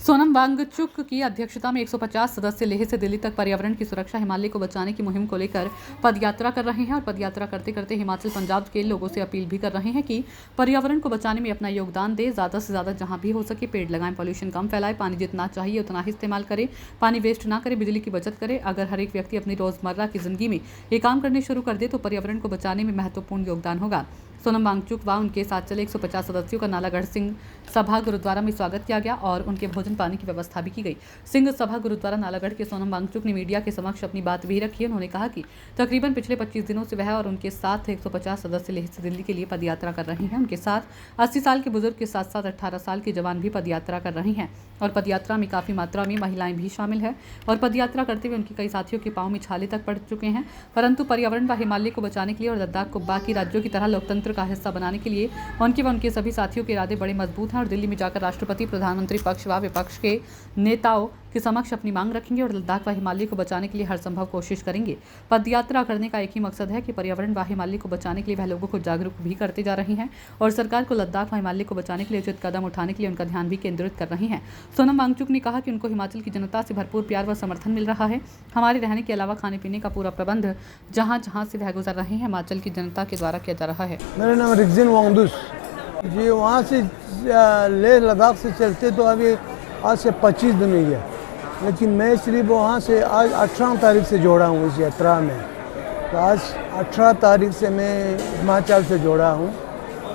सोनम वांगचुक की अध्यक्षता में 150 सदस्य लेह से दिल्ली तक पर्यावरण की सुरक्षा, हिमालय को बचाने की मुहिम को लेकर पदयात्रा कर रहे हैं और पदयात्रा करते करते हिमाचल पंजाब के लोगों से अपील भी कर रहे हैं कि पर्यावरण को बचाने में अपना योगदान दें, ज़्यादा से ज़्यादा जहां भी हो सके पेड़ लगाएं, पॉल्यूशन कम फैलाएं, पानी जितना चाहिए उतना ही इस्तेमाल करें, पानी वेस्ट ना करें, बिजली की बचत करें। अगर हर एक व्यक्ति अपनी रोज़मर्रा की ज़िंदगी में ये काम करने शुरू कर दे तो पर्यावरण को बचाने में महत्वपूर्ण योगदान होगा। सोनम वांगचुक व उनके साथ चले 150 सदस्यों का नालागढ़ सिंह सभा गुरुद्वारा में स्वागत किया गया और उनके भोजन पानी की व्यवस्था भी की गई। सिंह सभा गुरुद्वारा नालागढ़ के सोनम वांगचुक ने मीडिया के समक्ष अपनी बात भी रखी। उन्होंने कहा कि तकरीबन पिछले 25 दिनों से वह और उनके साथ 150 सदस्य लेह से दिल्ली के लिए पदयात्रा कर रहे हैं। उनके साथ 80 साल के बुजुर्ग के साथ साथ 18 साल के जवान भी पदयात्रा कर रहे हैं और पदयात्रा में काफ़ी मात्रा में महिलाएं भी शामिल है और पदयात्रा करते हुए उनके कई साथियों के पाँव में छाले तक पड़ चुके हैं। परंतु पर्यावरण व हिमालय को बचाने के लिए और लद्दाख को बाकी राज्यों की तरह लोकतंत्र का हिस्सा बनाने के लिए उनके सभी साथियों के इरादे बड़े मजबूत हैं और दिल्ली में जाकर राष्ट्रपति, प्रधानमंत्री, पक्ष व विपक्ष के नेताओं के समक्ष अपनी मांग रखेंगे और लद्दाख व हिमालय को बचाने के लिए हर संभव कोशिश करेंगे। पदयात्रा करने का एक ही मकसद है कि पर्यावरण व हिमालय को बचाने के लिए वह लोगों को जागरूक भी करते जा रही हैं और सरकार को लद्दाख व हिमालय को बचाने के लिए उचित कदम उठाने के लिए उनका ध्यान भी केंद्रित कर रही हैं। सोनम वांगचुक ने कहा कि उनको हिमाचल की जनता से भरपूर प्यार व समर्थन मिल रहा है। हमारे रहने के अलावा खाने पीने का पूरा प्रबंध जहाँ जहाँ से वह गुजर रहे हैं हिमाचल की जनता के द्वारा किया जा रहा है। मेरा नाम रिगजिन वांगदुस जी, वहाँ से लेह लद्दाख से चलते तो अभी आज से 25 दिन हो गया, लेकिन मैं सिर्फ वहाँ से आज 18 तारीख से जोड़ा हूँ इस यात्रा में। तो आज 18 तारीख से मैं हिमाचल से जोड़ा हूँ,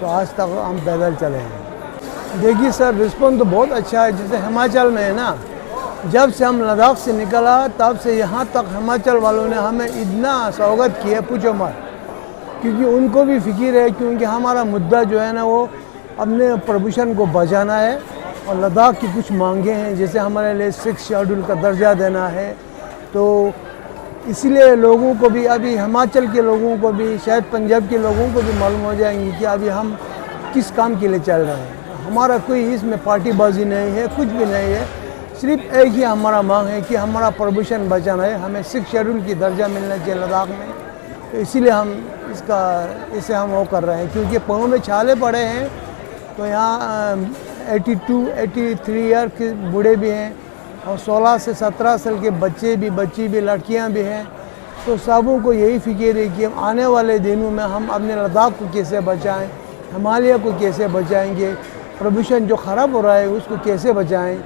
तो आज तक हम पैदल चले हैं। देखिए सर, रिस्पॉन्स तो बहुत अच्छा है। जैसे हिमाचल में है ना, जब से हम लद्दाख से निकला तब से यहाँ तक हिमाचल वालों ने हमें इतना स्वागत किया, पूछो मत, क्योंकि उनको भी फिक्र है, क्योंकि हमारा मुद्दा जो है ना वो अपने प्रदूषण को बचाना है और लद्दाख की कुछ मांगे हैं, जैसे हमारे लिए 6 शेड्यूल का दर्जा देना है। तो इसीलिए लोगों को भी, अभी हिमाचल के लोगों को भी, शायद पंजाब के लोगों को भी मालूम हो जाएंगे कि अभी हम किस काम के लिए चल रहे हैं। हमारा कोई इसमें पार्टीबाजी नहीं है, कुछ भी नहीं है। सिर्फ एक ही हमारा मांग है कि हमारा प्रदूषण बचाना है, हमें 6 शेड्यूल की दर्जा मिलना चाहिए लद्दाख में। तो इसीलिए हम इसे हम वो कर रहे हैं, क्योंकि पाँव में छाले पड़े हैं। तो यहाँ 82-83 ईयर के बूढ़े भी हैं और 16 से 17 साल के बच्ची भी, लड़कियाँ भी हैं। तो सबों को यही फिक्र है कि आने वाले दिनों में हम अपने लद्दाख को कैसे बचाएं, हिमालय को कैसे बचाएंगे, प्रदूषण जो ख़राब हो रहा है उसको कैसे बचाएं।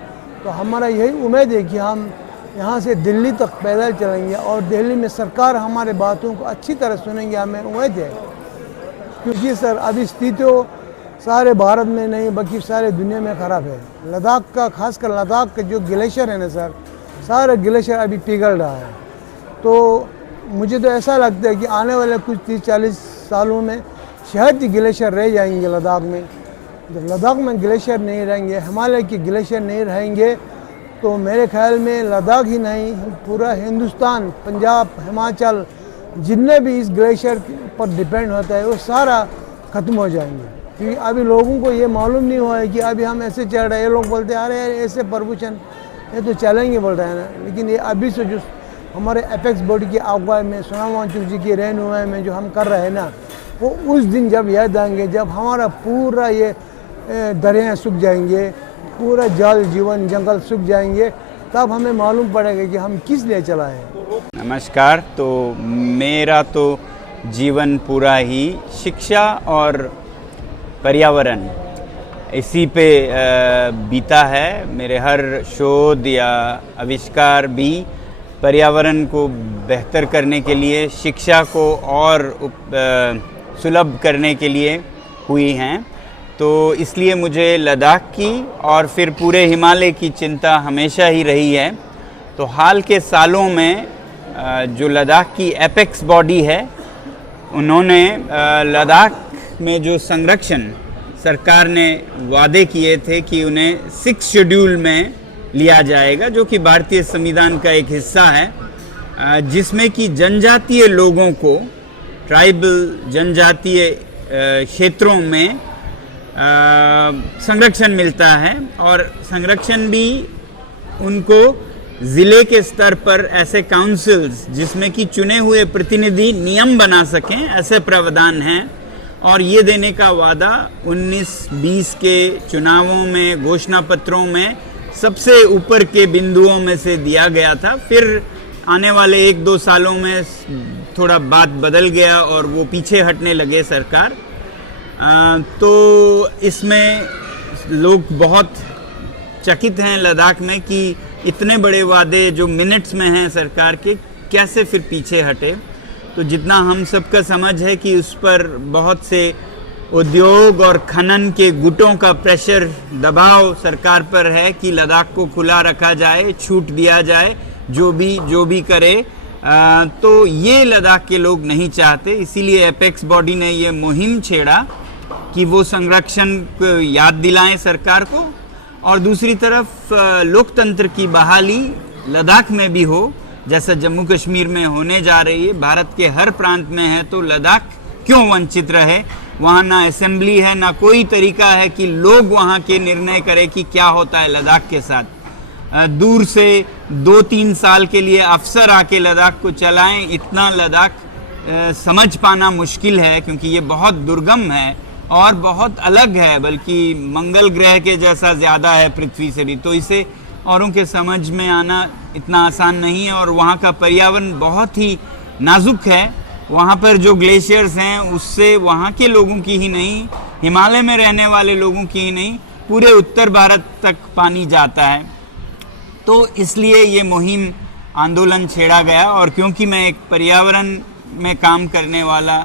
तो हमारा यही उम्मीद है कि हम यहाँ से दिल्ली तक पैदल चलेंगे और दिल्ली में सरकार हमारे बातों को अच्छी तरह सुनेंगे, हमें उम्मीद है। क्योंकि सर अभी स्थिति सारे भारत में नहीं बल्कि सारे दुनिया में ख़राब है। लद्दाख का, खासकर लद्दाख का जो ग्लेशियर है ना सर, सारा ग्लेशियर अभी पिघल रहा है। तो मुझे तो ऐसा लगता है कि आने वाले कुछ 30-40 सालों में शायद ही ग्लेशियर रह जाएंगे लद्दाख में। जब लद्दाख में ग्लेशियर नहीं रहेंगे, हिमालय के ग्लेशियर नहीं रहेंगे, तो मेरे ख्याल में लद्दाख ही नहीं, पूरा हिंदुस्तान, पंजाब, हिमाचल, जितने भी इस ग्लेशियर पर डिपेंड होता है वो सारा ख़त्म हो जाएंगे। क्योंकि अभी लोगों को ये मालूम नहीं हुआ है कि अभी हम ऐसे चल रहे हैं। ये लोग बोलते हैं अरे ऐसे प्रदूषण ये तो चलेंगे बोल रहे हैं ना, लेकिन ये अभी से जो हमारे एपेक्स बॉडी की अगुवाई में सोनम वांगचुक जी की रहनुमाई में जो हम कर रहे हैं ना, वो उस दिन जब याद आएंगे जब हमारा पूरा ये दरिया सूख जाएंगे, पूरा जल जीवन जंगल सूख जाएंगे, तब हमें मालूम पड़ेगा कि हम किस लिए चला है। नमस्कार। तो मेरा तो जीवन पूरा ही शिक्षा और पर्यावरण इसी पे बीता है। मेरे हर शोध या आविष्कार भी पर्यावरण को बेहतर करने के लिए, शिक्षा को और सुलभ करने के लिए हुई हैं। तो इसलिए मुझे लद्दाख की और फिर पूरे हिमालय की चिंता हमेशा ही रही है। तो हाल के सालों में जो लद्दाख की एपेक्स बॉडी है, उन्होंने लद्दाख में जो संरक्षण सरकार ने वादे किए थे कि उन्हें 6 शेड्यूल में लिया जाएगा, जो कि भारतीय संविधान का एक हिस्सा है, जिसमें कि जनजातीय लोगों को, ट्राइबल जनजातीय क्षेत्रों में संरक्षण मिलता है और संरक्षण भी उनको ज़िले के स्तर पर ऐसे काउंसिल्स जिसमें कि चुने हुए प्रतिनिधि नियम बना सकें, ऐसे प्रावधान हैं। और ये देने का वादा 19-20 के चुनावों में, घोषणा पत्रों में सबसे ऊपर के बिंदुओं में से दिया गया था। फिर आने वाले 1-2 सालों में थोड़ा बात बदल गया और वो पीछे हटने लगे सरकार। तो इसमें लोग बहुत चकित हैं लद्दाख में कि इतने बड़े वादे जो मिनट्स में हैं सरकार के, कैसे फिर पीछे हटे। तो जितना हम सबका समझ है कि उस पर बहुत से उद्योग और खनन के गुटों का प्रेशर, दबाव सरकार पर है कि लद्दाख को खुला रखा जाए, छूट दिया जाए, जो भी करे। तो ये लद्दाख के लोग नहीं चाहते, इसीलिए एपेक्स बॉडी ने ये मुहिम छेड़ा कि वो संरक्षण को याद दिलाएं सरकार को, और दूसरी तरफ लोकतंत्र की बहाली लद्दाख में भी हो, जैसा जम्मू कश्मीर में होने जा रही है। भारत के हर प्रांत में है, तो लद्दाख क्यों वंचित रहे? वहाँ ना असेंबली है, ना कोई तरीका है कि लोग वहाँ के निर्णय करें कि क्या होता है लद्दाख के साथ। दूर से 2-3 साल के लिए अफसर आके लद्दाख को चलाएं, इतना लद्दाख समझ पाना मुश्किल है, क्योंकि ये बहुत दुर्गम है और बहुत अलग है, बल्कि मंगल ग्रह के जैसा ज़्यादा है पृथ्वी से भी। तो इसे औरों के समझ में आना इतना आसान नहीं है। और वहाँ का पर्यावरण बहुत ही नाजुक है। वहाँ पर जो ग्लेशियर्स हैं उससे वहाँ के लोगों की ही नहीं, हिमालय में रहने वाले लोगों की ही नहीं, पूरे उत्तर भारत तक पानी जाता है। तो इसलिए ये मुहिम आंदोलन छेड़ा गया। और क्योंकि मैं एक पर्यावरण में काम करने वाला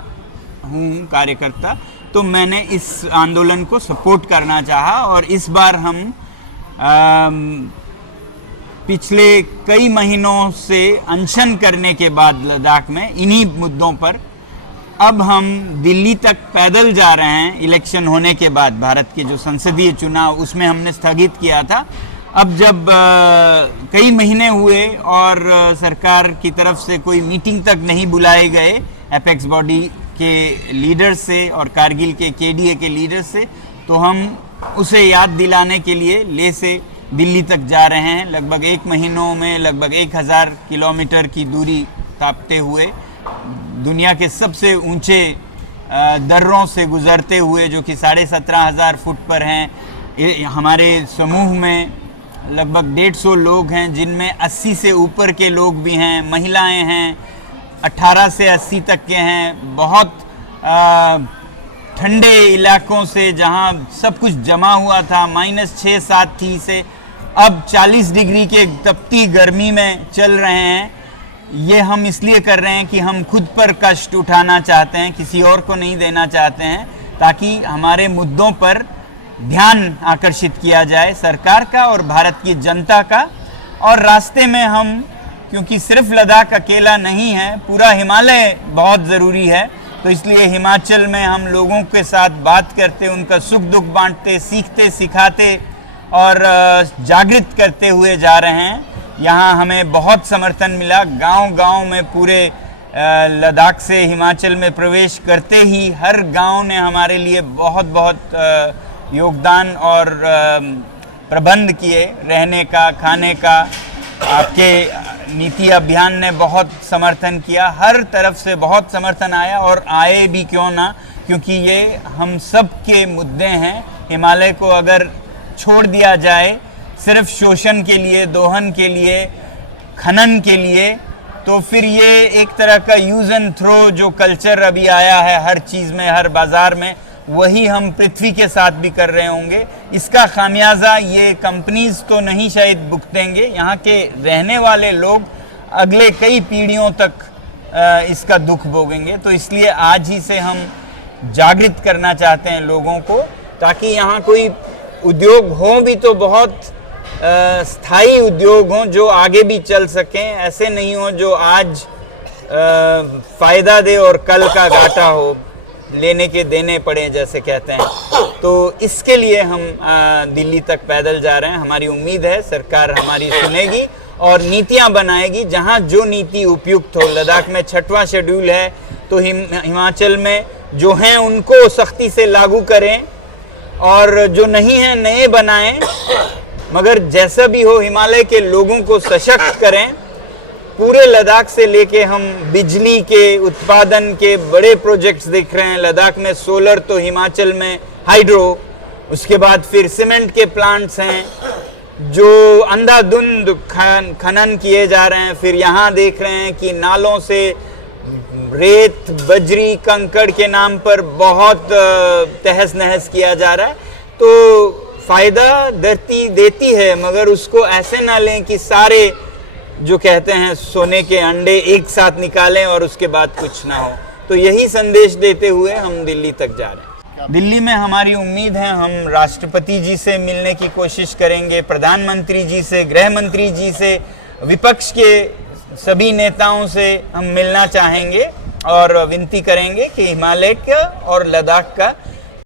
हूँ, कार्यकर्ता, तो मैंने इस आंदोलन को सपोर्ट करना चाहा। और इस बार हम पिछले कई महीनों से अनशन करने के बाद लद्दाख में इन्हीं मुद्दों पर अब हम दिल्ली तक पैदल जा रहे हैं। इलेक्शन होने के बाद भारत के जो संसदीय चुनाव, उसमें हमने स्थगित किया था। अब जब कई महीने हुए और सरकार की तरफ से कोई मीटिंग तक नहीं बुलाए गए एपेक्स बॉडी के लीडर से और कारगिल के केडीए के लीडर से, तो हम उसे याद दिलाने के लिए लेह से दिल्ली तक जा रहे हैं। लगभग 1 महीनों में लगभग 1000 किलोमीटर की दूरी तापते हुए, दुनिया के सबसे ऊंचे दर्रों से गुजरते हुए, जो कि 17,500 फुट पर हैं। हमारे समूह में लगभग 150 लोग हैं, जिनमें 80 से ऊपर के लोग भी हैं, महिलाएं हैं, 18 से 80 तक के हैं। बहुत ठंडे इलाकों से, जहां सब कुछ जमा हुआ था, -6-7 थी, से अब 40 डिग्री के तपती गर्मी में चल रहे हैं। ये हम इसलिए कर रहे हैं कि हम खुद पर कष्ट उठाना चाहते हैं, किसी और को नहीं देना चाहते हैं, ताकि हमारे मुद्दों पर ध्यान आकर्षित किया जाए सरकार का और भारत की जनता का। और रास्ते में हम, क्योंकि सिर्फ लद्दाख अकेला नहीं है, पूरा हिमालय बहुत ज़रूरी है, तो इसलिए हिमाचल में हम लोगों के साथ बात करते, उनका सुख दुख बांटते, सीखते, सिखाते और जागृत करते हुए जा रहे हैं। यहाँ हमें बहुत समर्थन मिला। गांव-गांव में पूरे लद्दाख से हिमाचल में प्रवेश करते ही हर गांव ने हमारे लिए बहुत योगदान और प्रबंध किए, रहने का, खाने का। आपके नीति अभियान ने बहुत समर्थन किया, हर तरफ से बहुत समर्थन आया, और आए भी क्यों ना, क्योंकि ये हम सब के मुद्दे हैं। हिमालय को अगर छोड़ दिया जाए सिर्फ शोषण के लिए, दोहन के लिए, खनन के लिए, तो फिर ये एक तरह का यूज़ एंड थ्रो जो कल्चर अभी आया है हर चीज़ में, हर बाज़ार में, वही हम पृथ्वी के साथ भी कर रहे होंगे। इसका खामियाजा ये कंपनीज तो नहीं शायद भुगतेंगे, यहाँ के रहने वाले लोग अगले कई पीढ़ियों तक इसका दुख भोगेंगे। तो इसलिए आज ही से हम जागृत करना चाहते हैं लोगों को, ताकि यहाँ कोई उद्योग हो भी तो बहुत स्थायी उद्योग हों, जो आगे भी चल सकें। ऐसे नहीं हो जो आज फ़ायदा दे और कल का घाटा हो, लेने के देने पड़े जैसे कहते हैं। तो इसके लिए हम दिल्ली तक पैदल जा रहे हैं। हमारी उम्मीद है सरकार हमारी सुनेगी और नीतियां बनाएगी, जहां जो नीति उपयुक्त हो। लद्दाख में 6वां शेड्यूल है, तो हिमाचल में जो हैं उनको सख्ती से लागू करें, और जो नहीं है नए बनाएं। मगर जैसा भी हो, हिमालय के लोगों को सशक्त करें। पूरे लद्दाख से लेके हम बिजली के उत्पादन के बड़े प्रोजेक्ट्स देख रहे हैं। लद्दाख में सोलर, तो हिमाचल में हाइड्रो, उसके बाद फिर सीमेंट के प्लांट्स हैं, जो अंधाधुंध खनन किए जा रहे हैं, फिर यहाँ देख रहे हैं कि नालों से रेत बजरी कंकड़ के नाम पर बहुत तहस नहस किया जा रहा है। तो फायदा देती है, मगर उसको ऐसे ना लें कि सारे जो कहते हैं सोने के अंडे एक साथ निकालें और उसके बाद कुछ ना हो। तो यही संदेश देते हुए हम दिल्ली तक जा रहे हैं। दिल्ली में हमारी उम्मीद है हम राष्ट्रपति जी से मिलने की कोशिश करेंगे, प्रधानमंत्री जी से, गृह मंत्री जी से, विपक्ष के सभी नेताओं से हम मिलना चाहेंगे और विनती करेंगे कि हिमालय का और लद्दाख का